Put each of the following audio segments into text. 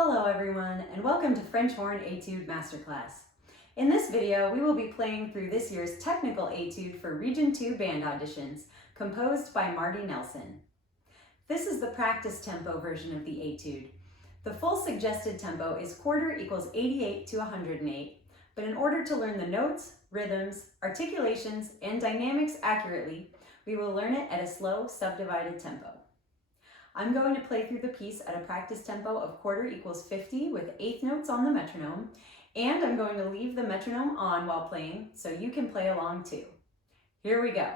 Hello everyone, and welcome to French Horn Etude Masterclass. In this video, we will be playing through this year's Technical Etude for Region 2 band auditions, composed by Marty Nelson. This is the practice tempo version of the etude. The full suggested tempo is quarter equals 88 to 108, but in order to learn the notes, rhythms, articulations, and dynamics accurately, we will learn it at a slow, subdivided tempo. I'm going to play through the piece at a practice tempo of quarter equals 50 with eighth notes on the metronome, and I'm going to leave the metronome on while playing so you can play along too. Here we go.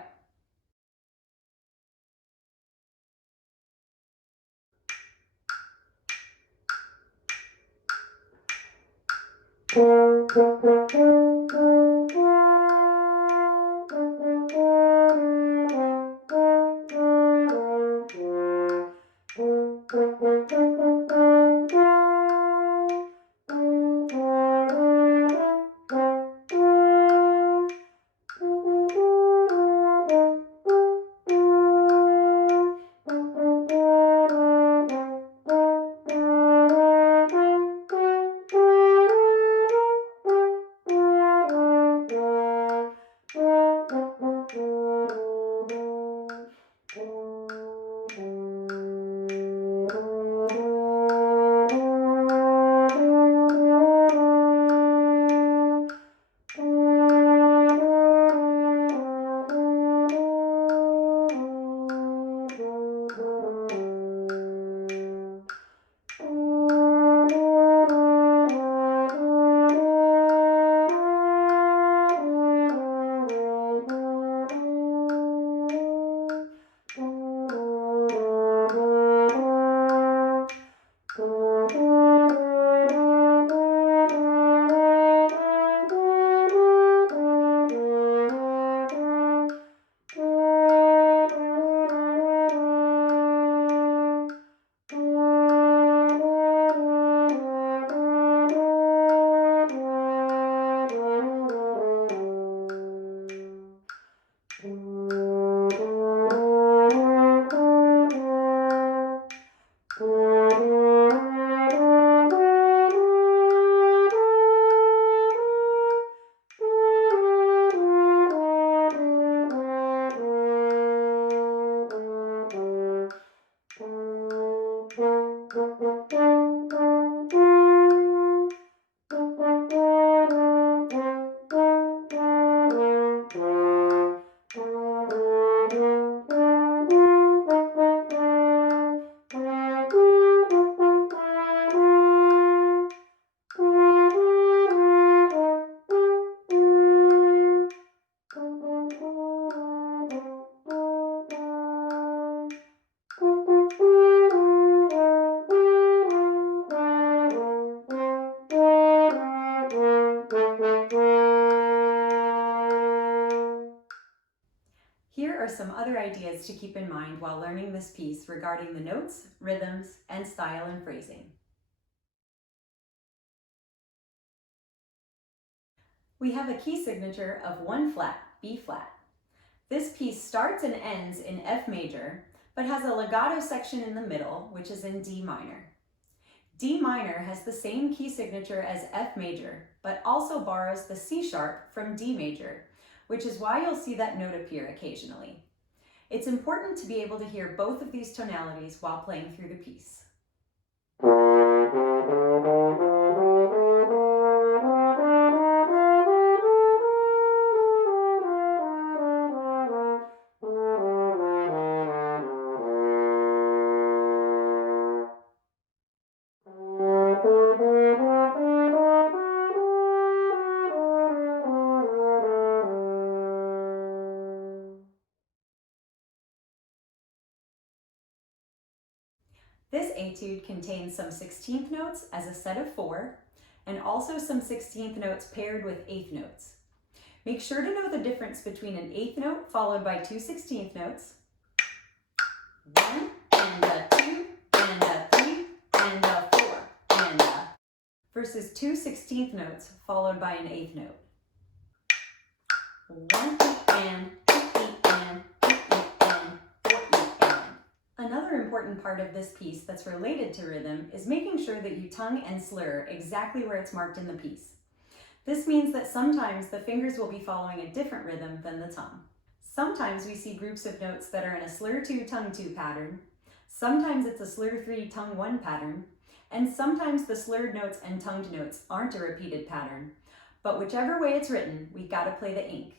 Here are some other ideas to keep in mind while learning this piece regarding the notes, rhythms, and style and phrasing. We have a key signature of 1 flat, B flat. This piece starts and ends in F major, but has a legato section in the middle, which is in D minor. D minor has the same key signature as F major, but also borrows the C sharp from D major, which is why you'll see that note appear occasionally. It's important to be able to hear both of these tonalities while playing through the piece. This etude contains some 16th notes as a set of 4, and also some 16th notes paired with 8th notes. Make sure to know the difference between an 8th note followed by 2 16th notes, 1 and a 2 and a 3 and a 4 and a, versus 2 16th notes followed by an 8th note. 1 and 2 and 3 and 4 and. Another important part of this piece that's related to rhythm is making sure that you tongue and slur exactly where it's marked in the piece. This means that sometimes the fingers will be following a different rhythm than the tongue. Sometimes we see groups of notes that are in a slur 2, tongue 2 pattern. Sometimes it's a slur 3, tongue 1 pattern. And sometimes the slurred notes and tongued notes aren't a repeated pattern. But whichever way it's written, we've got to play the ink.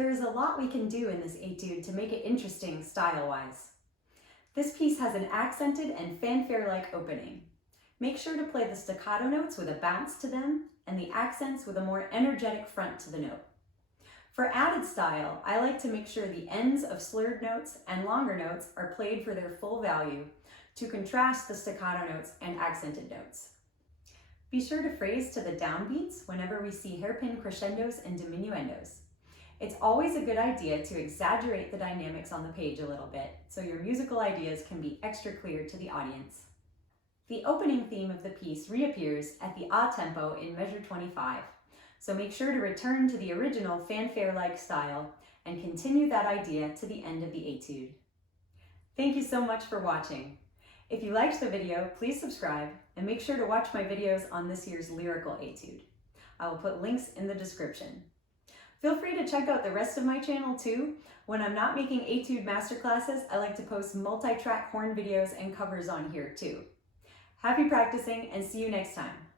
There is a lot we can do in this etude to make it interesting style-wise. This piece has an accented and fanfare-like opening. Make sure to play the staccato notes with a bounce to them and the accents with a more energetic front to the note. For added style, I like to make sure the ends of slurred notes and longer notes are played for their full value to contrast the staccato notes and accented notes. Be sure to phrase to the downbeats whenever we see hairpin crescendos and diminuendos. It's always a good idea to exaggerate the dynamics on the page a little bit so your musical ideas can be extra clear to the audience. The opening theme of the piece reappears at the a tempo in measure 25, so make sure to return to the original fanfare-like style and continue that idea to the end of the etude. Thank you so much for watching. If you liked the video, please subscribe and make sure to watch my videos on this year's lyrical etude. I will put links in the description. Feel free to check out the rest of my channel too. When I'm not making etude masterclasses, I like to post multi-track horn videos and covers on here too. Happy practicing and see you next time.